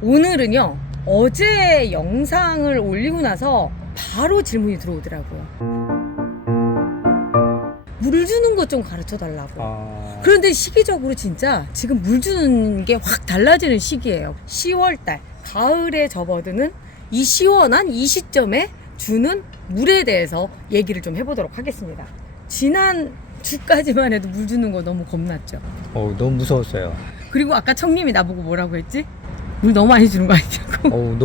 오늘은요, 어제 영상을 올리고 나서 바로 질문이 들어오더라고요. 물 주는 것 좀 가르쳐 달라고. 그런데 시기적으로 진짜 지금 물 주는 게 확 달라지는 시기예요. 10월달 가을에 접어드는 이 시원한 이 시점에 주는 물에 대해서 얘기를 좀 해보도록 하겠습니다. 지난 주까지만 해도 물 주는 거 너무 겁났죠. 너무 무서웠어요. 그리고 아까 청님이 나보고 뭐라고 했지? 물 너무 많이 주는 거 아니냐고.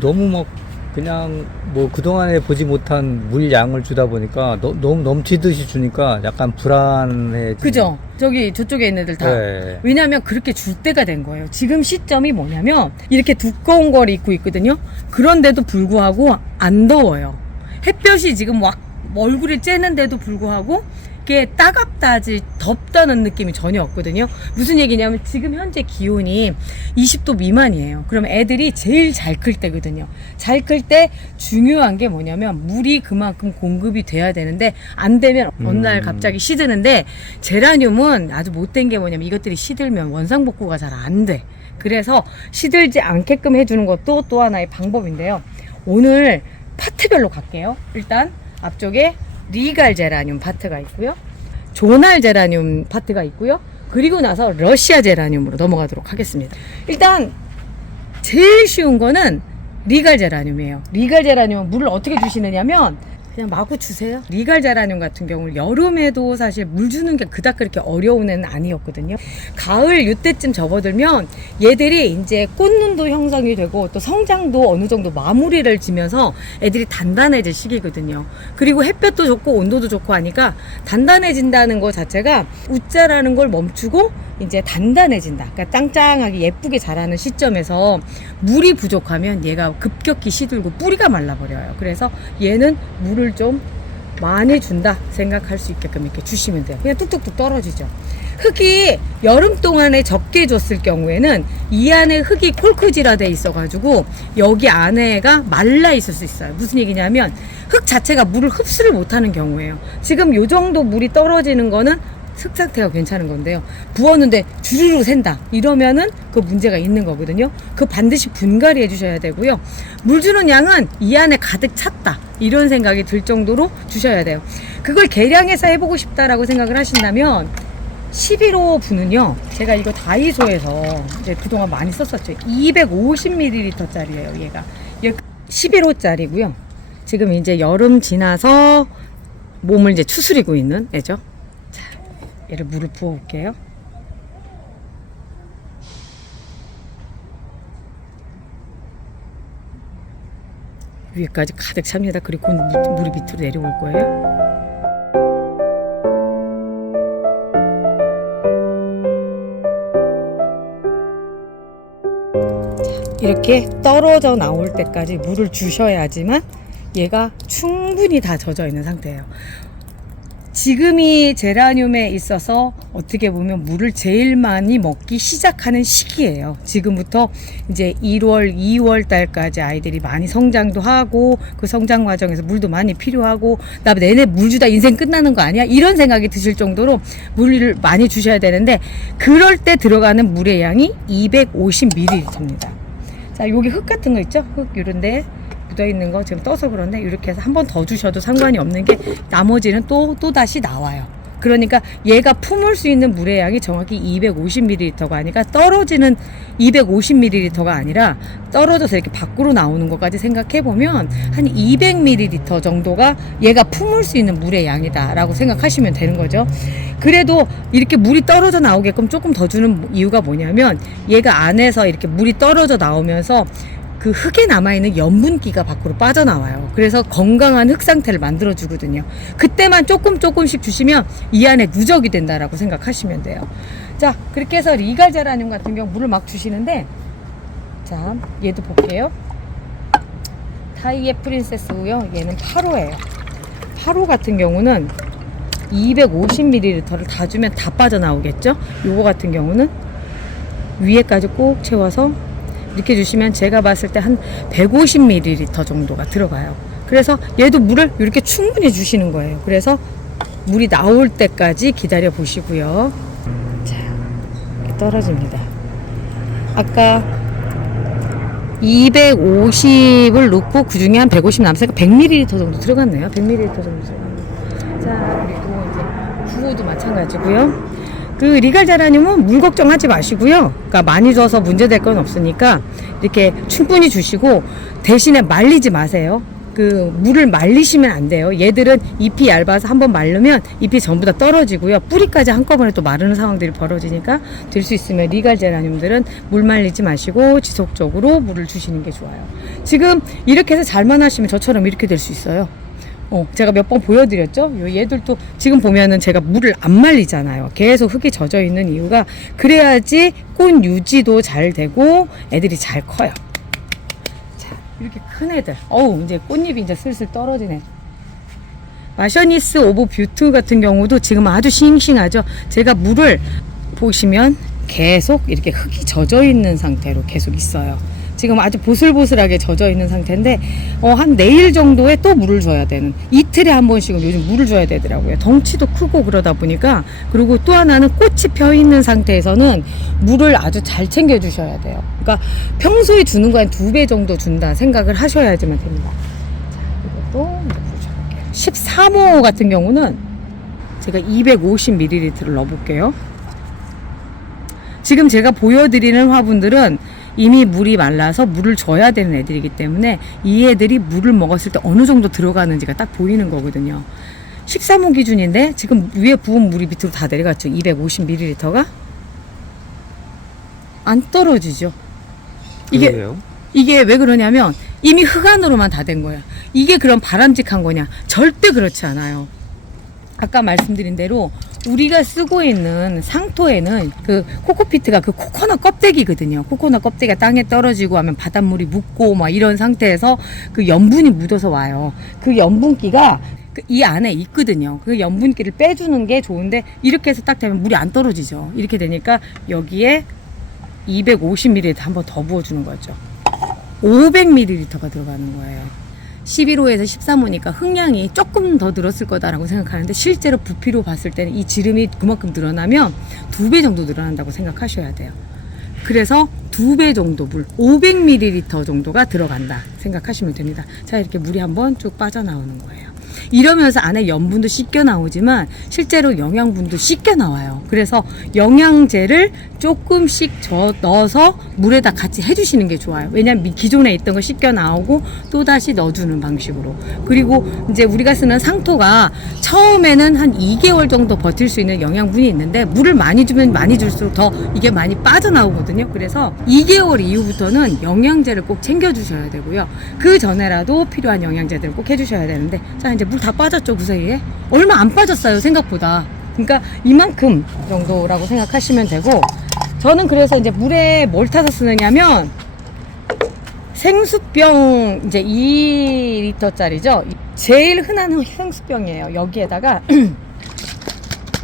너무 막 그냥 뭐 그동안에 보지 못한 물량을 주다 보니까 너무 넘치듯이 주니까 약간 불안해. 그죠? 저쪽에 있는 애들 다. 네. 왜냐면 그렇게 줄 때가 된 거예요. 지금 시점이 뭐냐면 이렇게 두꺼운 걸 입고 있거든요. 그런데도 불구하고 안 더워요. 햇볕이 지금 막 얼굴에 쬐는데도 불구하고 이게 따갑다지 덥다는 느낌이 전혀 없거든요. 무슨 얘기냐면 지금 현재 기온이 20도 미만이에요. 그럼 애들이 제일 잘 클 때거든요. 잘 클 때 중요한 게 뭐냐면 물이 그만큼 공급이 돼야 되는데 안 되면 어느 날 갑자기 시드는데, 제라늄은 아주 못된 게 뭐냐면 이것들이 시들면 원상복구가 잘 안 돼. 그래서 시들지 않게끔 해주는 것도 또 하나의 방법인데요. 오늘 파트별로 갈게요. 일단 앞쪽에 리갈 제라늄 파트가 있고요, 조날 제라늄 파트가 있고요, 그리고 나서 러시아 제라늄으로 넘어가도록 하겠습니다. 일단 제일 쉬운 거는 리갈 제라늄이에요. 리갈 제라늄은 물을 어떻게 주시느냐면 그냥 마구 주세요. 리갈 제라늄 같은 경우는 여름에도 사실 물 주는 게 그닥 그렇게 어려운 애는 아니었거든요. 가을 이때쯤 접어들면 얘들이 이제 꽃눈도 형성이 되고 또 성장도 어느 정도 마무리를 지면서 애들이 단단해질 시기거든요. 그리고 햇볕도 좋고 온도도 좋고 하니까 단단해진다는 것 자체가 웃자라는 걸 멈추고 이제 단단해진다. 그러니까 짱짱하게 예쁘게 자라는 시점에서 물이 부족하면 얘가 급격히 시들고 뿌리가 말라버려요. 그래서 얘는 물을 좀 많이 준다 생각할 수 있게끔 이렇게 주시면 돼요. 그냥 뚝뚝뚝 떨어지죠. 흙이 여름 동안에 적게 줬을 경우에는 이 안에 흙이 콜크질화돼 있어가지고 여기 안에가 말라 있을 수 있어요. 무슨 얘기냐면 흙 자체가 물을 흡수를 못하는 경우예요. 지금 요 정도 물이 떨어지는 거는 흙 상태가 괜찮은 건데요. 부었는데 주르르 샌다 이러면은 그 문제가 있는 거거든요. 그 반드시 분갈이 해주셔야 되고요. 물 주는 양은 이 안에 가득 찼다 이런 생각이 들 정도로 주셔야 돼요. 그걸 계량해서 해보고 싶다라고 생각을 하신다면 11호 분은요, 제가 이거 다이소에서 이제 그동안 많이 썼었죠. 250ml 짜리예요. 얘가 11호 짜리고요. 지금 이제 여름 지나서 몸을 이제 추스리고 있는 애죠. 얘를 물을 부어 볼게요. 위에까지 가득 찹니다. 그리고 물이 밑으로 내려올 거예요. 이렇게 떨어져 나올 때까지 물을 주셔야지만 얘가 충분히 다 젖어 있는 상태예요. 지금이 제라늄에 있어서 어떻게 보면 물을 제일 많이 먹기 시작하는 시기예요. 지금부터 이제 1월, 2월 달까지 아이들이 많이 성장도 하고 그 성장 과정에서 물도 많이 필요하고 나 내내 물 주다 인생 끝나는 거 아니야? 이런 생각이 드실 정도로 물을 많이 주셔야 되는데, 그럴 때 들어가는 물의 양이 250ml입니다. 자, 여기 흙 같은 거 있죠? 흙 이런데 묻어있는 거 지금 떠서 그런데 이렇게 해서 한 번 더 주셔도 상관이 없는 게 나머지는 또 다시 나와요. 그러니까 얘가 품을 수 있는 물의 양이 정확히 250ml가 아니라 떨어지는 250ml가 아니라 떨어져서 이렇게 밖으로 나오는 것까지 생각해보면 한 200ml 정도가 얘가 품을 수 있는 물의 양이다 라고 생각하시면 되는 거죠. 그래도 이렇게 물이 떨어져 나오게끔 조금 더 주는 이유가 뭐냐면 얘가 안에서 이렇게 물이 떨어져 나오면서 그 흙에 남아있는 염분기가 밖으로 빠져나와요. 그래서 건강한 흙 상태를 만들어주거든요. 그때만 조금씩 주시면 이 안에 누적이 된다라고 생각하시면 돼요. 자, 그렇게 해서 리갈 제라늄 같은 경우 물을 막 주시는데, 자, 얘도 볼게요. 타이의 프린세스고요. 얘는 8호예요. 8호 같은 경우는 250ml를 다 주면 다 빠져나오겠죠? 요거 같은 경우는 위에까지 꼭 채워서 이렇게 주시면 제가 봤을 때 한 150ml 정도가 들어가요. 그래서 얘도 물을 이렇게 충분히 주시는 거예요. 그래서 물이 나올 때까지 기다려 보시고요. 자, 이렇게 떨어집니다. 아까 250을 넣고 그 중에 한 150 남았으니까 100ml 정도 들어갔네요. 100ml 정도 들어갔네요. 자, 그리고 이제 구호도 마찬가지고요. 그 리갈 제라늄은 물 걱정하지 마시고요. 그러니까 많이 줘서 문제될 건 없으니까 이렇게 충분히 주시고 대신에 말리지 마세요. 그 물을 말리시면 안 돼요. 얘들은 잎이 얇아서 한번 말르면 잎이 전부 다 떨어지고요. 뿌리까지 한꺼번에 또 마르는 상황들이 벌어지니까 될 수 있으면 리갈 제라늄들은 물 말리지 마시고 지속적으로 물을 주시는 게 좋아요. 지금 이렇게 해서 잘만 하시면 저처럼 이렇게 될 수 있어요. 제가 몇 번 보여드렸죠? 얘들도 지금 보면은 제가 물을 안 말리잖아요. 계속 흙이 젖어 있는 이유가 그래야지 꽃 유지도 잘 되고 애들이 잘 커요. 자, 이렇게 큰 애들. 이제 꽃잎이 이제 슬슬 떨어지네. 마셔니스 오브 뷰트 같은 경우도 지금 아주 싱싱하죠? 제가 물을 보시면 계속 이렇게 흙이 젖어 있는 상태로 계속 있어요. 지금 아주 보슬보슬하게 젖어 있는 상태인데 한 내일 정도에 또 물을 줘야 되는, 이틀에 한 번씩은 요즘 물을 줘야 되더라고요. 덩치도 크고 그러다 보니까. 그리고 또 하나는 꽃이 펴 있는 상태에서는 물을 아주 잘 챙겨 주셔야 돼요. 그러니까 평소에 주는 거 한 2배 정도 준다 생각을 하셔야지만 됩니다. 자, 이것도 이제 부어줄게요. 13호 같은 경우는 제가 250ml를 넣어볼게요. 지금 제가 보여드리는 화분들은 이미 물이 말라서 물을 줘야 되는 애들이기 때문에 이 애들이 물을 먹었을 때 어느 정도 들어가는지가 딱 보이는 거거든요. 13호 기준인데 지금 위에 부은 물이 밑으로 다 내려갔죠. 250ml가 안 떨어지죠. 이게 왜 그러냐면 이미 흙 안으로만 다 된 거야. 이게 그럼 바람직한 거냐? 절대 그렇지 않아요. 아까 말씀드린 대로 우리가 쓰고 있는 상토에는 그 코코피트가 그 코코넛 껍데기거든요. 코코넛 껍데기가 땅에 떨어지고 하면 바닷물이 묻고 막 이런 상태에서 그 염분이 묻어서 와요. 그 염분기가 이 안에 있거든요. 그 염분기를 빼주는 게 좋은데 이렇게 해서 딱 되면 물이 안 떨어지죠. 이렇게 되니까 여기에 250ml 한번 더 부어주는 거죠. 500ml가 들어가는 거예요. 11호에서 13호니까 흙량이 조금 더 늘었을 거다라고 생각하는데 실제로 부피로 봤을 때는 이 지름이 그만큼 늘어나면 2배 정도 늘어난다고 생각하셔야 돼요. 그래서 2배 정도 물, 500ml 정도가 들어간다 생각하시면 됩니다. 자, 이렇게 물이 한번 쭉 빠져나오는 거예요. 이러면서 안에 염분도 씻겨 나오지만 실제로 영양분도 씻겨 나와요. 그래서 영양제를 조금씩 넣어서 물에다 같이 해주시는 게 좋아요. 왜냐면 기존에 있던 거 씻겨 나오고 또다시 넣어주는 방식으로. 그리고 이제 우리가 쓰는 상토가 처음에는 한 2개월 정도 버틸 수 있는 영양분이 있는데 물을 많이 주면 많이 줄수록 더 이게 많이 빠져나오거든요. 그래서 2개월 이후부터는 영양제를 꼭 챙겨주셔야 되고요. 그 전에라도 필요한 영양제들을 꼭 해주셔야 되는데, 자, 이제 물 다 빠졌죠, 그 사이에? 얼마 안 빠졌어요, 생각보다. 그러니까 이만큼 정도라고 생각하시면 되고, 저는 그래서 이제 물에 뭘 타서 쓰느냐면 생수병 이제 2리터짜리죠. 제일 흔한 생수병이에요. 여기에다가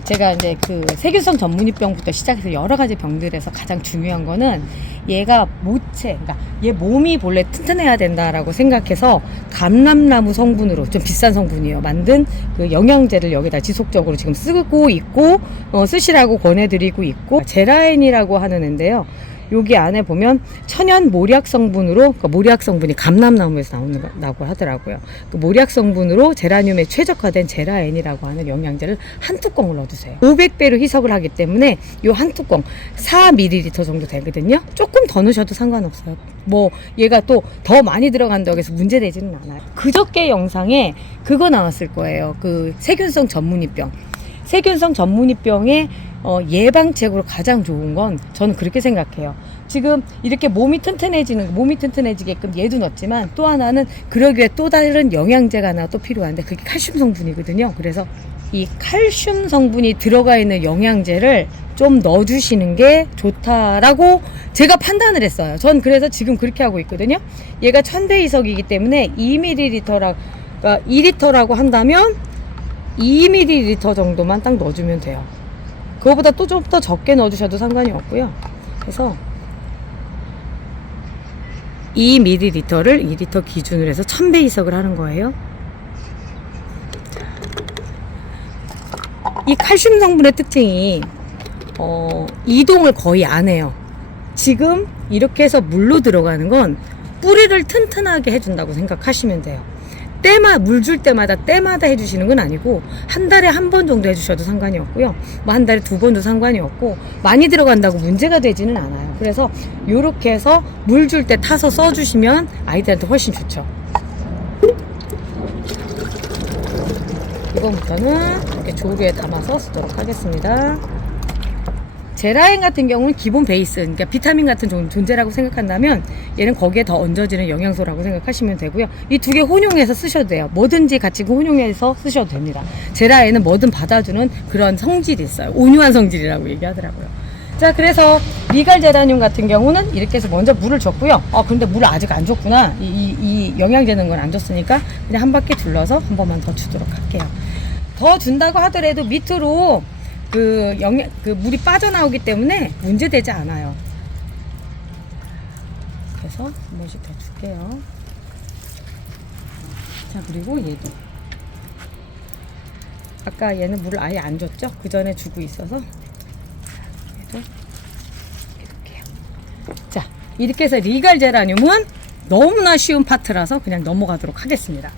제가 이제 그 세균성 전문이병부터 시작해서 여러 가지 병들에서 가장 중요한 거는 얘가 모체, 그러니까 얘 몸이 본래 튼튼해야 된다라고 생각해서 감람나무 성분으로 좀 비싼 성분이에요. 만든 그 영양제를 여기다 지속적으로 지금 쓰고 있고 쓰시라고 권해드리고 있고, 제라엔이라고 하는 앤데요. 여기 안에 보면 천연 모략 성분으로, 그러니까 모략 성분이 감람나무에서 나온다고 하더라고요. 그 모략 성분으로 제라늄에 최적화된 제라엔이라고 하는 영양제를 한 뚜껑을 넣어주세요. 500배로 희석을 하기 때문에 요 한 뚜껑 4ml 정도 되거든요. 조금 더 넣으셔도 상관없어요. 뭐 얘가 또 더 많이 들어간다고 해서 문제되지는 않아요. 그저께 영상에 그거 나왔을 거예요. 그 세균성 전문이병. 세균성 전문이병의 예방책으로 가장 좋은 건 저는 그렇게 생각해요. 지금 이렇게 몸이 튼튼해지게끔 얘도 넣었지만 또 하나는 그러기 위해 또 다른 영양제가 하나 또 필요한데 그게 칼슘 성분이거든요. 그래서 이 칼슘 성분이 들어가 있는 영양제를 좀 넣어주시는 게 좋다라고 제가 판단을 했어요. 전 그래서 지금 그렇게 하고 있거든요. 얘가 1000배 이석이기 때문에 2ml라고, 그러니까 2리터라고 한다면 2ml 정도만 딱 넣어주면 돼요. 그거보다 또 좀 더 적게 넣어주셔도 상관이 없고요. 그래서 2ml를 2리터 기준으로 해서 1000배 이석을 하는 거예요. 이 칼슘 성분의 특징이 이동을 거의 안 해요. 지금 이렇게 해서 물로 들어가는 건 뿌리를 튼튼하게 해준다고 생각하시면 돼요. 물 줄 때마다 해주시는 건 아니고 한 달에 한 번 정도 해주셔도 상관이 없고요. 뭐 한 달에 2번도 상관이 없고 많이 들어간다고 문제가 되지는 않아요. 그래서 이렇게 해서 물 줄 때 타서 써주시면 아이들한테 훨씬 좋죠. 이번부터는 이렇게 조류에 담아서 쓰도록 하겠습니다. 제라엔 같은 경우는 기본 베이스, 그러니까 비타민 같은 존재라고 생각한다면 얘는 거기에 더 얹어지는 영양소라고 생각하시면 되고요. 이 두 개 혼용해서 쓰셔도 돼요. 뭐든지 같이 혼용해서 쓰셔도 됩니다. 제라엔은 뭐든 받아주는 그런 성질이 있어요. 온유한 성질이라고 얘기하더라고요. 자, 그래서 리갈 제라늄 같은 경우는 이렇게 해서 먼저 물을 줬고요. 근데 물을 아직 안 줬구나. 이 영양제는 건 안 줬으니까 그냥 한 바퀴 둘러서 한 번만 더 주도록 할게요. 더 준다고 하더라도 밑으로 그 물이 빠져나오기 때문에 문제되지 않아요. 그래서 한 번씩 더 줄게요. 자, 그리고 얘도. 아까 얘는 물을 아예 안 줬죠? 그 전에 주고 있어서. 얘도 이렇게요. 자, 이렇게 해서 리갈 제라늄은 너무나 쉬운 파트라서 그냥 넘어가도록 하겠습니다.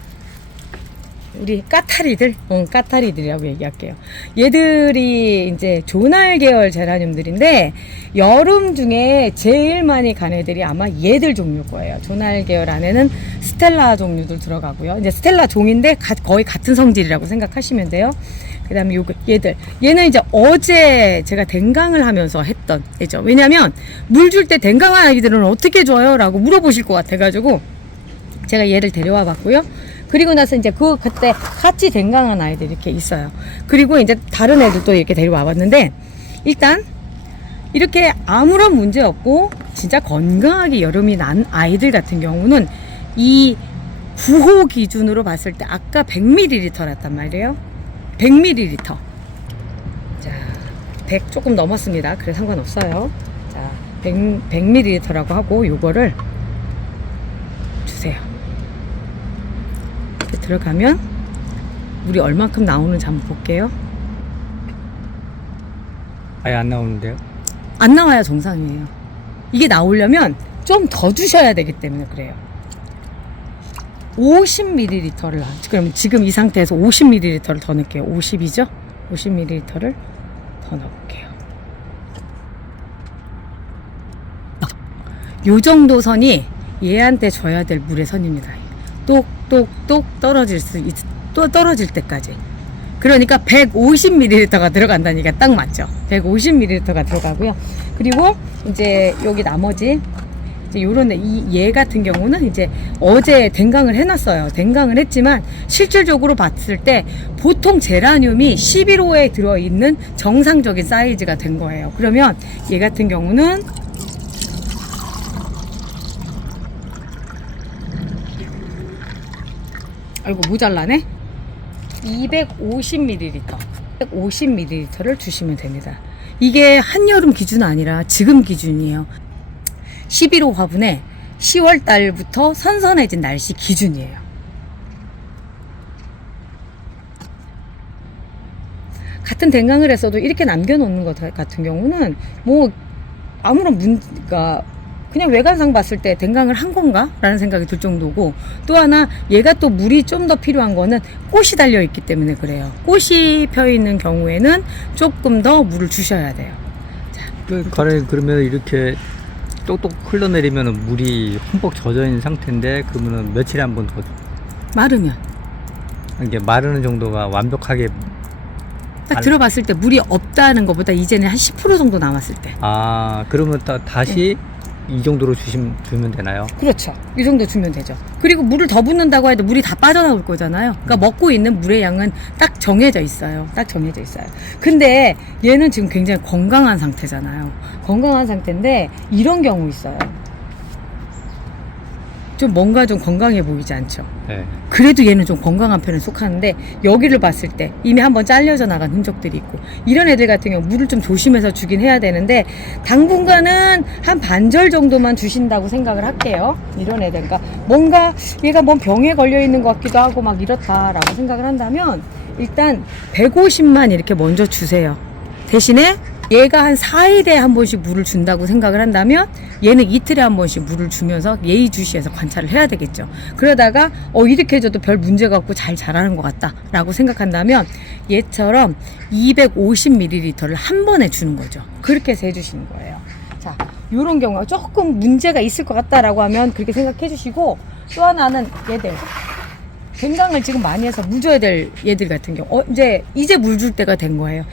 우리 까타리들이라고 얘기할게요. 얘들이 이제 조날 계열 제라늄들인데 여름 중에 제일 많이 간 애들이 아마 얘들 종류일 거예요. 조날 계열 안에는 스텔라 종류들 들어가고요. 이제 스텔라 종인데 거의 같은 성질이라고 생각하시면 돼요. 그 다음에 얘는 이제 어제 제가 댕강을 하면서 했던 애죠. 왜냐면 물 줄 때 댕강한 아이들은 어떻게 줘요? 라고 물어보실 것 같아가지고 제가 얘를 데려와 봤고요. 그리고 나서 이제 그때 같이 댕강한 아이들이 이렇게 있어요. 그리고 이제 다른 애들도 이렇게 데려와 봤는데, 일단, 이렇게 아무런 문제 없고, 진짜 건강하게 여름이 난 아이들 같은 경우는 이 구호 기준으로 봤을 때 아까 100ml였단 말이에요. 100ml. 자, 100 조금 넘었습니다. 그래 상관없어요. 자, 100ml라고 하고 요거를 주세요. 들어가면 물이 얼만큼 나오는지 한번 볼게요. 아예 안 나오는데요? 안 나와야 정상이에요. 이게 나오려면 좀 더 주셔야 되기 때문에 그래요. 50ml를 그럼 지금 이 상태에서 50ml를 더 넣을게요. 50이죠? 50ml를 더 넣을게요. 요 정도 선이 얘한테 줘야 될 물의 선입니다. 똑똑똑 떨어질 때까지. 그러니까 150ml가 들어간다니까 딱 맞죠. 150ml가 들어가고요. 그리고 이제 여기 나머지 이제 요런 얘 같은 경우는 이제 어제 댕강을 해놨어요. 댕강을 했지만 실질적으로 봤을 때 보통 제라늄이 11호에 들어있는 정상적인 사이즈가 된 거예요. 그러면 얘 같은 경우는 아이고 모자라네. 250ml 150ml를 주시면 됩니다. 이게 한여름 기준 아니라 지금 기준이에요. 11호 화분에 10월 달부터 선선해진 날씨 기준이에요. 같은 댕강을 했어도 이렇게 남겨놓는 것 같은 경우는 뭐 아무런 문제가 그냥 외관상 봤을 때 댕강을 한 건가? 라는 생각이 들 정도고, 또 하나 얘가 또 물이 좀 더 필요한 거는 꽃이 달려있기 때문에 그래요. 꽃이 펴있는 경우에는 조금 더 물을 주셔야 돼요. 자, 그러면 이렇게 똑똑 흘러내리면 물이 흠뻑 젖어있는 상태인데 그러면 며칠에 한 번 더 마르면 이게 마르는 정도가 완벽하게 딱 들어봤을 때 물이 없다는 것보다 이제는 한 10% 정도 남았을 때. 그러면 다시 이 정도로 주면 되나요? 그렇죠. 이 정도 주면 되죠. 그리고 물을 더 붓는다고 해도 물이 다 빠져나올 거잖아요. 그러니까 먹고 있는 물의 양은 딱 정해져 있어요. 근데 얘는 지금 굉장히 건강한 상태잖아요. 건강한 상태인데 이런 경우 있어요. 좀 뭔가 좀 건강해 보이지 않죠? 네. 그래도 얘는 좀 건강한 편에 속하는데 여기를 봤을 때 이미 한번 잘려져 나간 흔적들이 있고, 이런 애들 같은 경우 물을 좀 조심해서 주긴 해야 되는데 당분간은 한 반절 정도만 주신다고 생각을 할게요. 이런 애들, 그러니까 뭔가 얘가 뭔 병에 걸려 있는 것 같기도 하고 막 이렇다라고 생각을 한다면 일단 150만 이렇게 먼저 주세요. 대신에 얘가 한 4일에 한 번씩 물을 준다고 생각을 한다면 얘는 이틀에 한 번씩 물을 주면서 예의주시해서 관찰을 해야 되겠죠. 그러다가 이렇게 해줘도 별 문제가 없고 잘 자라는 것 같다 라고 생각한다면 얘처럼 250ml를 한 번에 주는 거죠. 그렇게 해서 해주시는 거예요. 자, 요런 경우가 조금 문제가 있을 것 같다라고 하면 그렇게 생각해 주시고, 또 하나는 얘들 갱강을 지금 많이 해서 물 줘야 될 얘들 같은 경우 이제 물 줄 때가 된 거예요.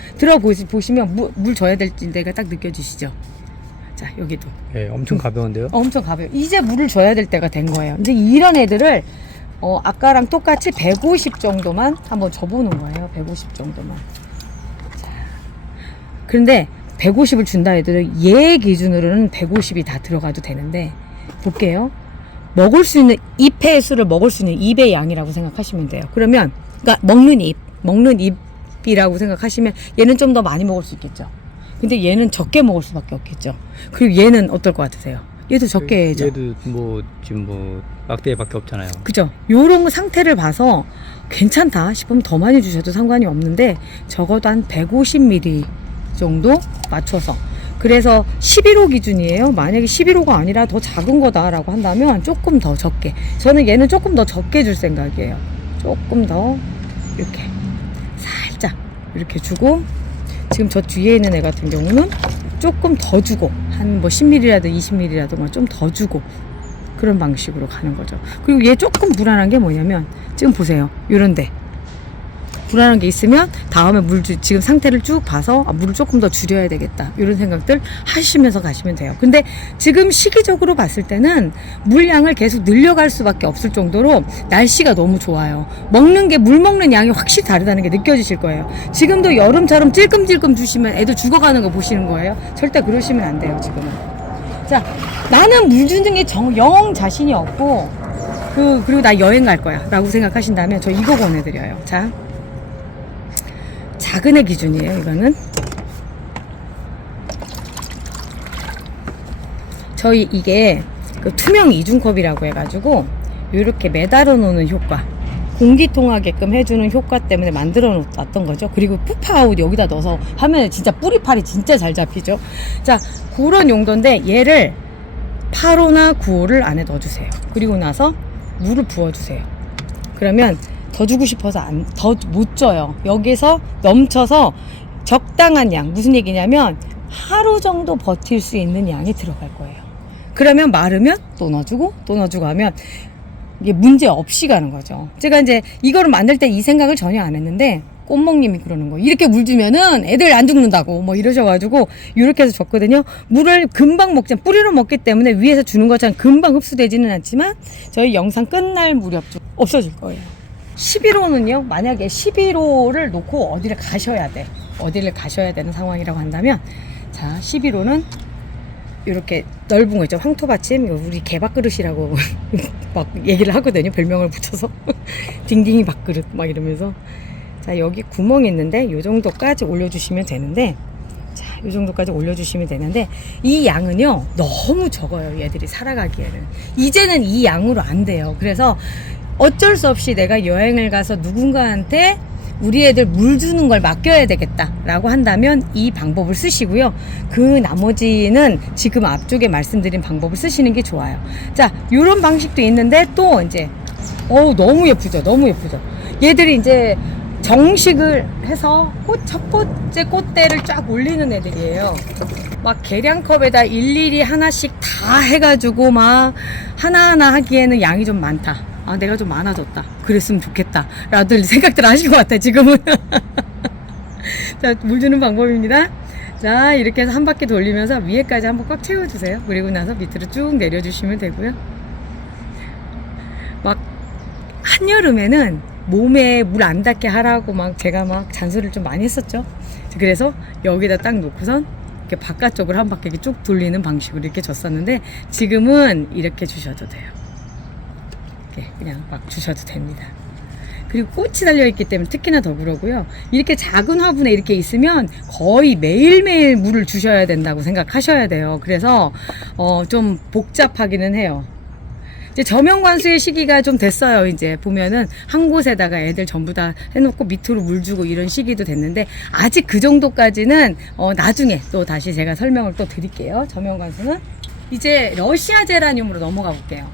보시면 물 줘야 될 때가 딱 느껴지시죠. 자, 여기도 엄청 가벼운데요? 엄청 가벼워요. 이제 물을 줘야 될 때가 된 거예요. 이제 이런 애들을 아까랑 똑같이 150 정도만 한번 줘보는 거예요. 150 정도만. 자, 그런데 150을 준다 해도 얘 기준으로는 150이 다 들어가도 되는데, 볼게요. 먹을 수 있는 잎의 수를 먹을 수 있는 잎의 양이라고 생각하시면 돼요. 그러면 그러니까 먹는 잎이라고 생각하시면 얘는 좀 더 많이 먹을 수 있겠죠. 근데 얘는 적게 먹을 수밖에 없겠죠. 그리고 얘는 어떨 것 같으세요? 얘도 적게 해야죠. 얘도 지금 막대밖에 없잖아요. 그죠? 요런 상태를 봐서 괜찮다 싶으면 더 많이 주셔도 상관이 없는데, 적어도 한 150ml 정도 맞춰서. 그래서 11호 기준이에요. 만약에 11호가 아니라 더 작은 거다라고 한다면 조금 더 적게. 저는 얘는 조금 더 적게 줄 생각이에요. 조금 더 이렇게 살짝 이렇게 주고, 지금 저 뒤에 있는 애 같은 경우는 조금 더 주고, 한 10ml라도 20ml라도 좀 더 주고, 그런 방식으로 가는 거죠. 그리고 얘 조금 불안한 게 뭐냐면, 지금 보세요. 요런데 불안한 게 있으면 다음에 지금 상태를 쭉 봐서 물을 조금 더 줄여야 되겠다, 이런 생각들 하시면서 가시면 돼요. 근데 지금 시기적으로 봤을 때는 물량을 계속 늘려갈 수밖에 없을 정도로 날씨가 너무 좋아요. 물 먹는 양이 확실히 다르다는 게 느껴지실 거예요. 지금도 여름처럼 찔끔찔끔 주시면 애들 죽어가는 거 보시는 거예요. 절대 그러시면 안 돼요. 지금은. 자, 나는 물 주는 게 영 자신이 없고 그리고 나 여행 갈 거야 라고 생각하신다면 저 이거 권해드려요. 자, 작은 애 기준이에요. 이거는 저희 이게 그 투명 이중컵이라고 해가지고 이렇게 매달아 놓는 효과, 공기 통하게끔 해주는 효과 때문에 만들어 놨던 거죠. 그리고 푸파아웃 여기다 넣어서 하면 진짜 뿌리팔이 진짜 잘 잡히죠. 자, 그런 용도인데 얘를 8호나 9호를 안에 넣어주세요. 그리고 나서 물을 부어주세요. 그러면 더 주고 싶어서 더 못 줘요. 여기서 넘쳐서 적당한 양, 무슨 얘기냐면 하루 정도 버틸 수 있는 양이 들어갈 거예요. 그러면 마르면 또 넣어주고 하면 이게 문제 없이 가는 거죠. 제가 이제 이거를 만들 때 이 생각을 전혀 안 했는데 꽃먹님이 그러는 거예요. 이렇게 물 주면은 애들 안 죽는다고 뭐 이러셔가지고 이렇게 해서 줬거든요. 물을 금방 뿌리로 먹기 때문에 위에서 주는 것처럼 금방 흡수되지는 않지만 저희 영상 끝날 무렵쯤 없어질 거예요. 11호는요, 만약에 11호를 놓고 어디를 가셔야 되는 상황이라고 한다면, 자, 11호는 이렇게 넓은 거 있죠. 황토받침, 우리 개밥그릇이라고 막 얘기를 하거든요. 별명을 붙여서. 딩딩이 밥그릇 막 이러면서. 자, 여기 구멍이 있는데 요 정도까지 올려주시면 되는데, 자, 요 정도까지 올려주시면 되는데, 이 양은요 너무 적어요. 얘들이 살아가기에는 이제는 이 양으로 안 돼요. 그래서 어쩔 수 없이 내가 여행을 가서 누군가한테 우리 애들 물 주는 걸 맡겨야 되겠다라고 한다면 이 방법을 쓰시고요. 그 나머지는 지금 앞쪽에 말씀드린 방법을 쓰시는 게 좋아요. 자, 요런 방식도 있는데 또 이제 너무 예쁘죠. 너무 예쁘죠. 얘들이 이제 정식을 해서 첫 번째 꽃대를 쫙 올리는 애들이에요. 막 계량컵에다 일일이 하나씩 다 해가지고 막 하나하나 하기에는 양이 좀 많다. 내가 좀 많아졌다. 그랬으면 좋겠다. 라들 생각들 하실 것 같아, 지금은. 자, 물 주는 방법입니다. 자, 이렇게 해서 한 바퀴 돌리면서 위에까지 한번 꽉 채워주세요. 그리고 나서 밑으로 쭉 내려주시면 되고요. 막, 한여름에는 몸에 물 안 닿게 하라고 제가 잔소리를 좀 많이 했었죠. 그래서 여기다 딱 놓고선 이렇게 바깥쪽으로 한 바퀴 쭉 돌리는 방식으로 이렇게 줬었는데, 지금은 이렇게 주셔도 돼요. 그냥 막 주셔도 됩니다. 그리고 꽃이 달려있기 때문에 특히나 더 그러고요. 이렇게 작은 화분에 이렇게 있으면 거의 매일매일 물을 주셔야 된다고 생각하셔야 돼요. 그래서 좀 복잡하기는 해요. 이제 저명관수의 시기가 좀 됐어요. 이제 보면은 한 곳에다가 애들 전부 다 해놓고 밑으로 물 주고 이런 시기도 됐는데 아직 그 정도까지는 나중에 또 다시 제가 설명을 또 드릴게요. 저명관수는 이제 러시아 제라늄으로 넘어가 볼게요.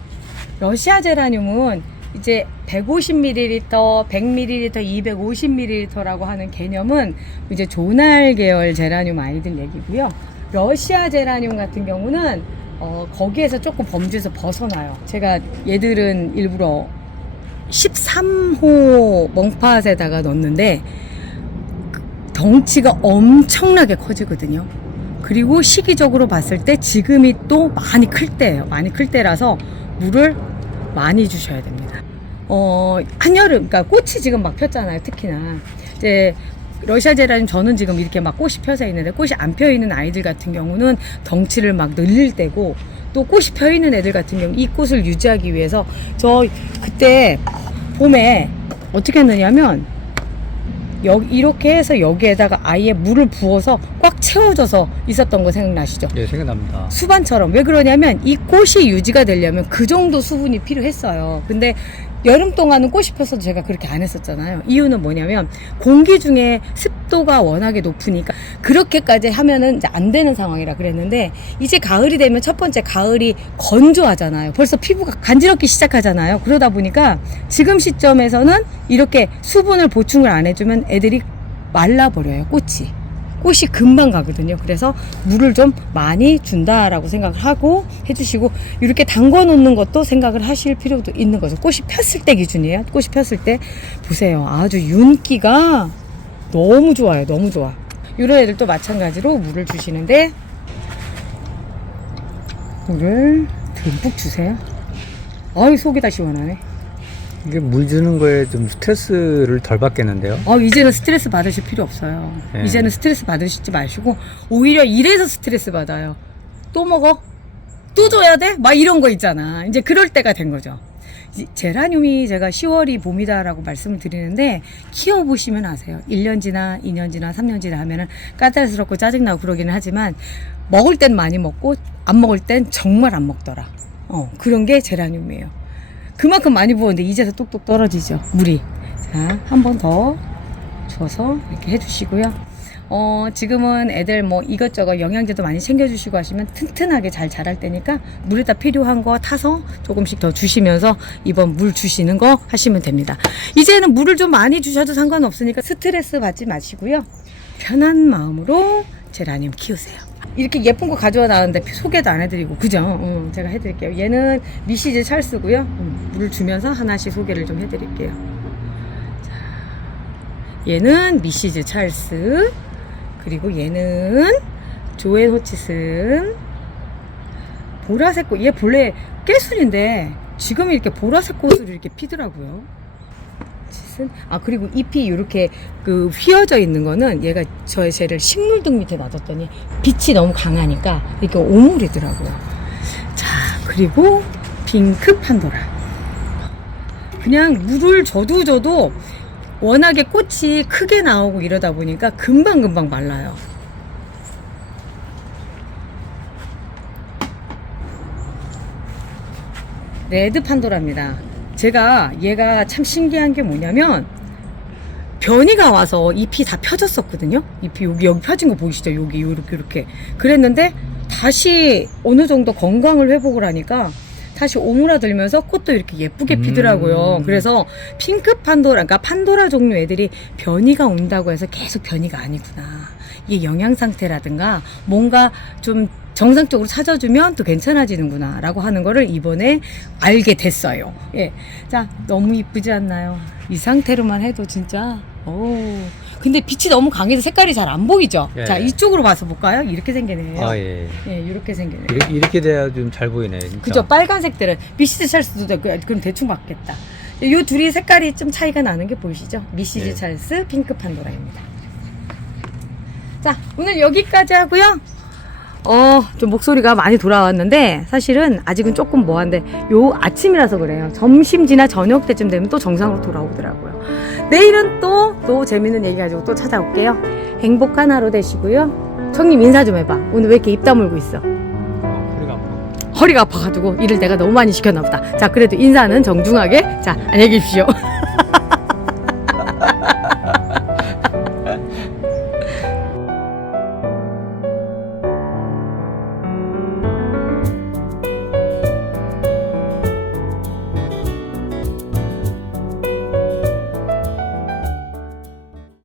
러시아 제라늄은 이제 150ml, 100ml, 250ml라고 하는 개념은 이제 조날 계열 제라늄 아이들 얘기고요. 러시아 제라늄 같은 경우는 거기에서 조금 범주에서 벗어나요. 제가 얘들은 일부러 13호 멍팟에다가 넣었는데 덩치가 엄청나게 커지거든요. 그리고 시기적으로 봤을 때 지금이 또 많이 클 때예요. 많이 클 때라서 물을 많이 주셔야 됩니다. 한여름, 그러니까 꽃이 지금 막 폈잖아요. 특히나 이제 러시아 제라늄 저는 지금 이렇게 막 꽃이 펴져 있는데 꽃이 안 펴 있는 아이들 같은 경우는 덩치를 막 늘릴 때고 또 꽃이 펴 있는 애들 같은 경우 이 꽃을 유지하기 위해서 저 그때 봄에 어떻게 했느냐면 이렇게 해서 여기에다가 아예 물을 부어서 꽉 채워져서 있었던 거 생각나시죠? 예, 생각납니다. 수반처럼. 왜 그러냐면 이 꽃이 유지가 되려면 그 정도 수분이 필요했어요. 근데 여름 동안은 꽃이 폈어도 제가 그렇게 안 했었잖아요. 이유는 뭐냐면 공기 중에 습도가 워낙에 높으니까 그렇게까지 하면은 이제 안 되는 상황이라 그랬는데 이제 가을이 되면 첫 번째 가을이 건조하잖아요. 벌써 피부가 간지럽기 시작하잖아요. 그러다 보니까 지금 시점에서는 이렇게 수분을 보충을 안 해주면 애들이 말라버려요. 꽃이 금방 가거든요. 그래서 물을 좀 많이 준다라고 생각을 하고 해주시고 이렇게 담궈 놓는 것도 생각을 하실 필요도 있는 거죠. 꽃이 폈을 때 기준이에요. 꽃이 폈을 때 보세요. 아주 윤기가 너무 좋아요. 너무 좋아. 이런 애들도 마찬가지로 물을 주시는데 물을 듬뿍 주세요. 아유 속이 다 시원하네. 이게 물 주는 거에 좀 스트레스를 덜 받겠는데요? 이제는 스트레스 받으실 필요 없어요. 네. 이제는 스트레스 받으시지 마시고 오히려 이래서 스트레스 받아요. 또 먹어? 또 줘야 돼? 막 이런 거 있잖아. 이제 그럴 때가 된 거죠. 제라늄이 제가 10월이 봄이다라고 말씀을 드리는데 키워보시면 아세요. 1년 지나 2년 지나 3년 지나 하면은 까탈스럽고 짜증나고 그러기는 하지만 먹을 땐 많이 먹고 안 먹을 땐 정말 안 먹더라. 그런 게 제라늄이에요. 그만큼 많이 부었는데 이제서 뚝뚝 떨어지죠. 물이. 자, 한 번 더 줘서 이렇게 해주시고요. 지금은 애들 뭐 이것저것 영양제도 많이 챙겨주시고 하시면 튼튼하게 잘 자랄 때니까 물에다 필요한 거 타서 조금씩 더 주시면서 이번 물 주시는 거 하시면 됩니다. 이제는 물을 좀 많이 주셔도 상관없으니까 스트레스 받지 마시고요. 편한 마음으로 제라늄 키우세요. 이렇게 예쁜 거 가져와 놨는데 소개도 안 해드리고 그죠? 제가 해드릴게요. 얘는 미시즈 찰스고요. 물을 주면서 하나씩 소개를 좀 해드릴게요. 자, 얘는 미시즈 찰스, 그리고 얘는 조앤 호치슨. 보라색 꽃, 얘 본래 깨순인데 지금 이렇게 보라색 꽃으로 이렇게 피더라고요. 그리고 잎이 이렇게 휘어져 있는 거는 얘가 쟤를 식물등 밑에 놔뒀더니 빛이 너무 강하니까 이렇게 오므리더라고요. 자, 그리고 핑크 판도라. 그냥 물을 줘도 워낙에 꽃이 크게 나오고 이러다 보니까 금방 말라요. 레드 판도라입니다. 제가 얘가 참 신기한 게 뭐냐면 변이가 와서 잎이 다 펴졌었거든요. 잎이 여기 펴진 거 보이시죠? 여기 이렇게 그랬는데 다시 어느 정도 건강을 회복을 하니까 다시 오므라들면서 꽃도 이렇게 예쁘게 피더라고요. 그래서 핑크 판도라, 그러니까 판도라 종류 애들이 변이가 온다고 해서 계속 변이가 아니구나. 이게 영양 상태라든가 뭔가 좀 정상적으로 찾아주면 또 괜찮아지는구나 라고 하는 거를 이번에 알게 됐어요. 예. 자, 너무 이쁘지 않나요? 이 상태로만 해도 진짜 근데 빛이 너무 강해서 색깔이 잘 안 보이죠? 예. 자, 이쪽으로 봐서 볼까요? 이렇게 생기네요. 예. 예, 이렇게 생기네요. 이렇게 돼야 좀 잘 보이네, 진짜. 그죠? 빨간색들은 미시즈 찰스도 되고 그럼 대충 맞겠다. 요 둘이 색깔이 좀 차이가 나는 게 보이시죠? 미시즈 네. 찰스, 핑크 판도라입니다. 자, 오늘 여기까지 하고요. 좀 목소리가 많이 돌아왔는데 사실은 아직은 조금 뭐한데 요 아침이라서 그래요. 점심 지나 저녁 때쯤 되면 또 정상으로 돌아오더라고요. 내일은 또 재밌는 얘기 가지고 또 찾아올게요. 행복한 하루 되시고요. 청님 인사 좀 해봐. 오늘 왜 이렇게 입 다물고 있어? 허리가 허리가 아파가지고 일을 내가 너무 많이 시켰나 보다. 자, 그래도 인사는 정중하게. 자, 안녕히 계십시오.